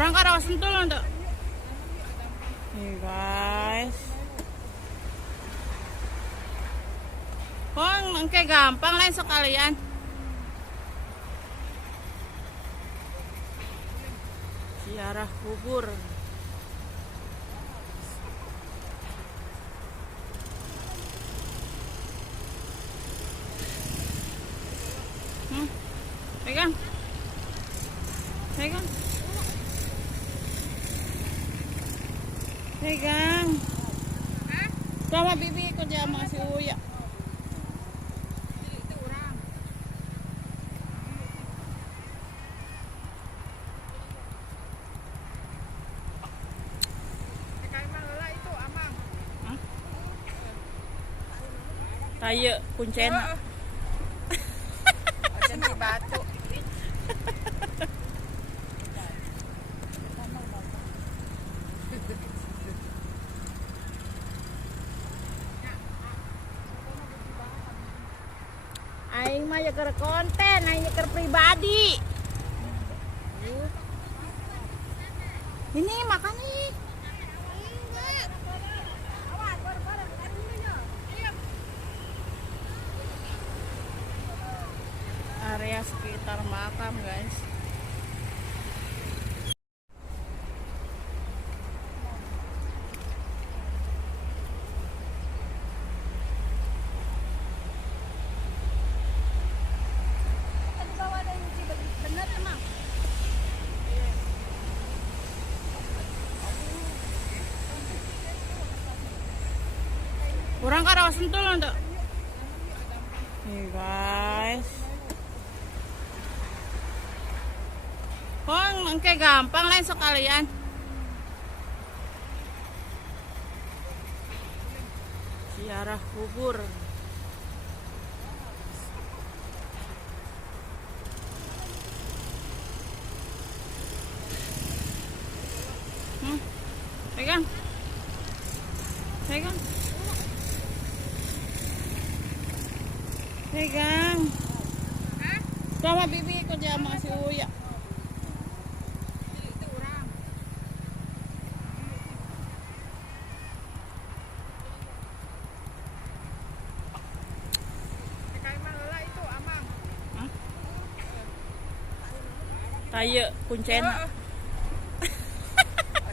Kurang ka raw sentul untuk. Nih guys. Kok engke gampang lain sekalian. Ziarah kubur. Pegang. Pegang. Pegang. Sama bibi ikut dia sama si Uya. Tayo kuncena. Di batu. Aing mah nyeker konten, aing nyeker pribadi. Ini makan nih. Area sekitar makam guys. Kurang ka raw sentul untuk. Nih guys. Kok engke gampang lain sekalian. Ziarah kubur. Pegang. Pegang. Pegang. Sama bibi ikut dia sama si Uya. Tayo kuncena.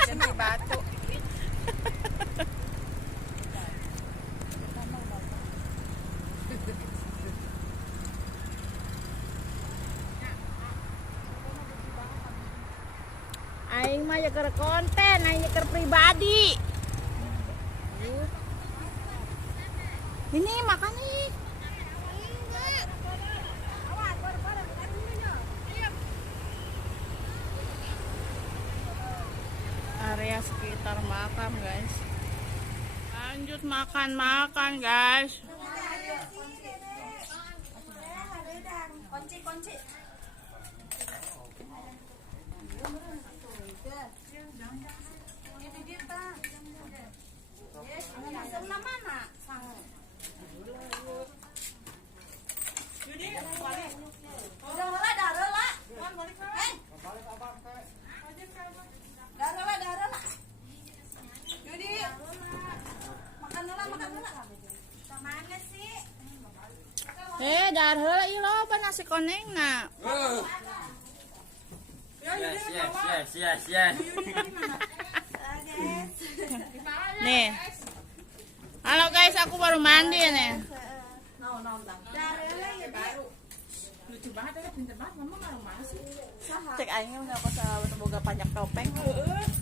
Di batu. Aing mah nyeker konten, aing nyeker pribadi. Ini makan nih. Area sekitar makam guys. Lanjut makan guys. Kunci. Dar heula ieu loba nasi konengna. Yes. Nih. Halo guys, aku baru mandi nih. Lucu banget ya, pinter banget. Mama karo mana sih? Cek aing mah pas boga panjang topeng. Guys.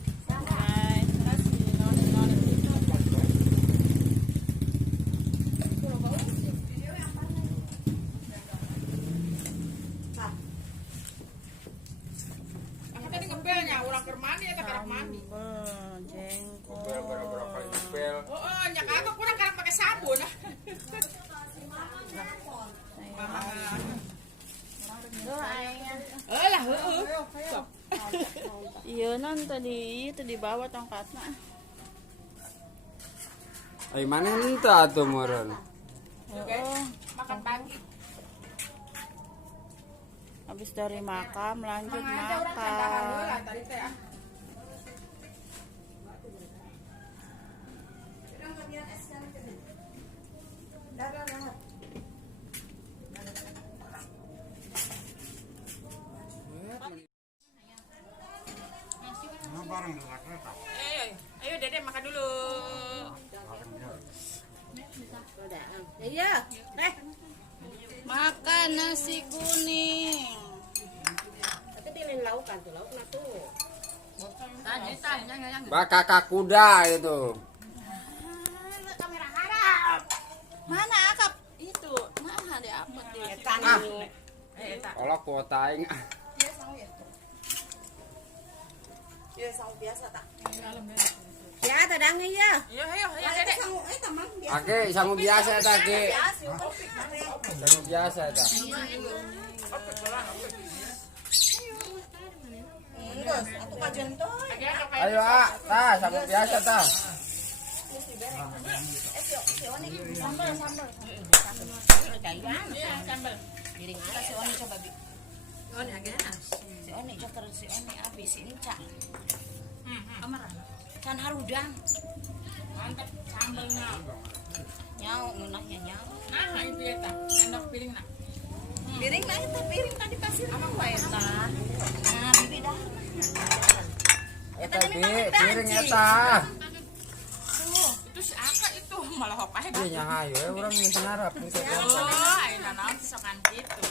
Jengkol. Oh, nyak aku kurang karang pakai sabun. Lah, Iya non tadi itu dibawa tongkatnya. Ay mana entah tuh moron. makan pagi. Habis dari makam lanjut Mang aja orang kandahan heula makan. tadi teh. Ayo Dede makan dulu. Iya. Makan nasi kuning. Tapi dia laukan tuh, lauk nah tuh. Tanya. Bah kakak kuda itu. Kamera harap. Mana akap itu? Nah, ada apa dia? Tanah. Kalau kuota aing. Ya sang biasa tak. Ya tadang ya. Ayo Dede. Sang teman biasa. Ake sangu biasa eta ke. Sangu biasa eta. Terus atuh kajian tuh. Ayo tah sangu biasa tah. Sambal. Piring ala si Oni coba bi. Si Oni coba terus si Oni abis si Inca. Amaran. Can harudang. Mantap sambalnya. Nyau ngeunahnya nyau. Nah, itu ya tah. Sendok piring nak. Piring nah eta piring tadi pasir apa wae eta. Nah, bibi dah. Eta bi piring eta. Itu si Aka itu malah hokahe. Dia nyahayu urang geus ngarep. Oh, ayeuna naon sokan kitu.